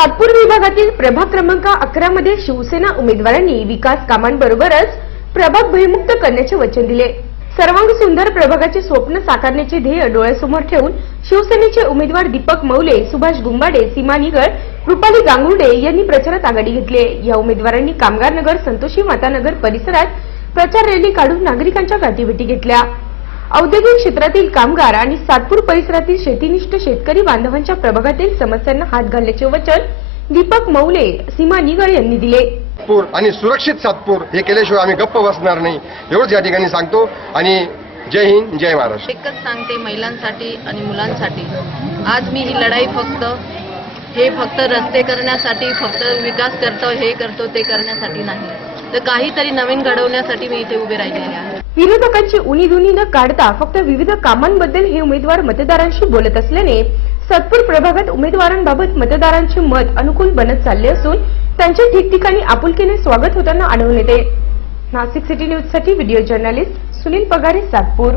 सातपूर विभागातील प्रभाग क्रमांक अकरा मध्ये शिवसेना उमेदवारांनी विकास कामांबरोबरच प्रभाग भयमुक्त करण्याचे वचन दिले. सर्वांग सुंदर प्रभागाचे स्वप्न साकारण्याचे ध्येय डोळ्यासमोर ठेवून शिवसेनेचे उमेदवार दीपक मौले सुभाष गुंबाडे सीमा निगळ रुपाली गांगुर्डे यांनी प्रचारात आघाडी घेतली या उमेदवारांनी कामगार नगर संतोषी मातानगर परिसरात प्रचार रॅली काढून नागरिकांच्या गाठीभेटी घेतल्या. औद्योगिक क्षेत्रातील कामगार आणि सातपूर परिसरातील शेतीनिष्ठ शेतकरी बांधवांच्या प्रभागातील समस्यांना हात घालण्याचे वचन दीपक मौले सीमा निगड यांनी दिले. सातपूर आणि सुरक्षित सातपूर हे केल्याशिवाय आम्ही गप्प बसणार नाही एवढंच या ठिकाणी सांगतो. आणि जय हिंद जय महाराष्ट्र. एकच सांगते महिलांसाठी आणि मुलांसाठी आज मी ही लढाई फक्त हे फक्त रस्ते करण्यासाठी फक्त विकास करतो हे करतो ते करण्यासाठी नाही. तर काहीतरी नवीन घडवण्यासाठी मी इथे उभे राहिलेले आहे. विरोधकांची उणीधुनी न काढता फक्त विविध कामांबद्दल हे उमेदवार मतदारांशी बोलत असल्याने सातपूर प्रभागात उमेदवारांबाबत मतदारांचे मत अनुकूल बनत चालले असून त्यांचे ठिकठिकाणी आपुलकीने स्वागत होताना आढळून येते. नाशिक सिटी न्यूजसाठी व्हिडिओ जर्नलिस्ट सुनील पगारे सातपूर.